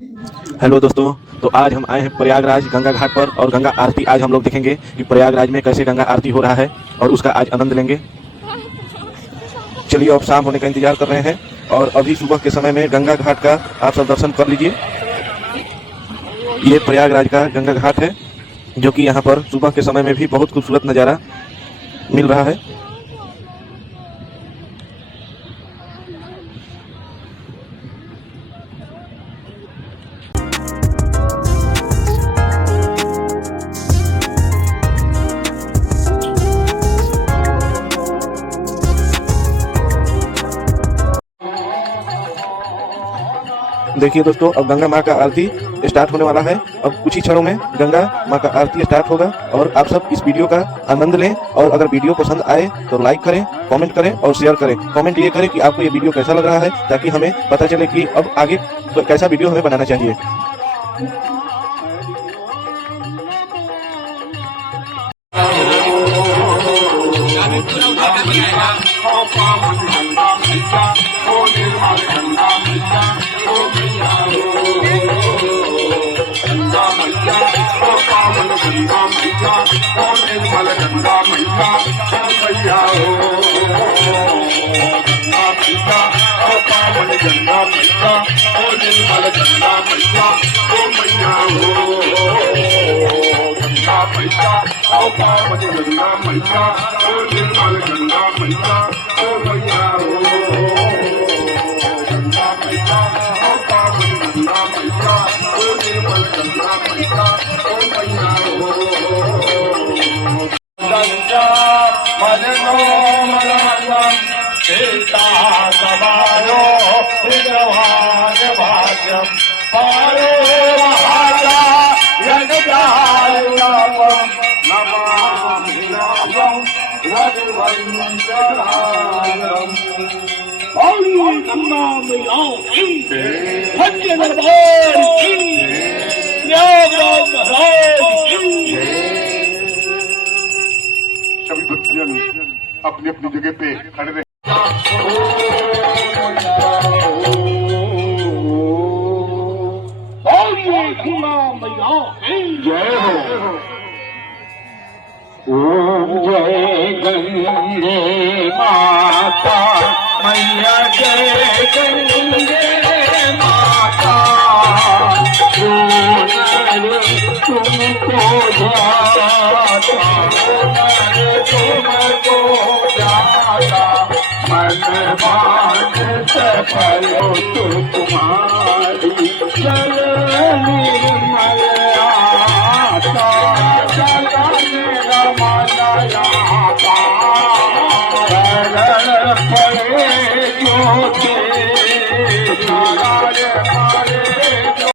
Hello दोस्तों, तो आज हम आए हैं प्रयागराज गंगा घाट पर और गंगा आरती आज हम लोग देखेंगे कि प्रयागराज में कैसे गंगा आरती हो रहा है और उसका आज आनंद लेंगे। चलिए, अब शाम होने का इंतजार कर रहे हैं और अभी सुबह के समय में गंगा घाट का आप सब दर्शन कर लीजिए। ये प्रयागराज का गंगा घाट है जो कि यहाँ पर सुबह के समय में भी बहुत खूबसूरत नज़ारा मिल रहा है। देखिए दोस्तों, अब गंगा माँ का आरती स्टार्ट होने वाला है। अब कुछ ही क्षणों में गंगा माँ का आरती स्टार्ट होगा और आप सब इस वीडियो का आनंद लें। और अगर वीडियो पसंद आए तो लाइक करें, कमेंट करें और शेयर करें। कमेंट ये करें कि आपको ये वीडियो कैसा लग रहा है, ताकि हमें पता चले कि अब आगे कैसा वीडियो हमें बनाना चाहिए। सभी भक्तजन अपनी अपनी जगह पे खड़े रहे। जय हो। ओम जय गंगे माता मैया, जय गंगे माता। तुमको जाता तुमको जाता मन मान सफल तो तुम्हारी चल निर्मल आता चल निर्मल आता पड़े ज्योति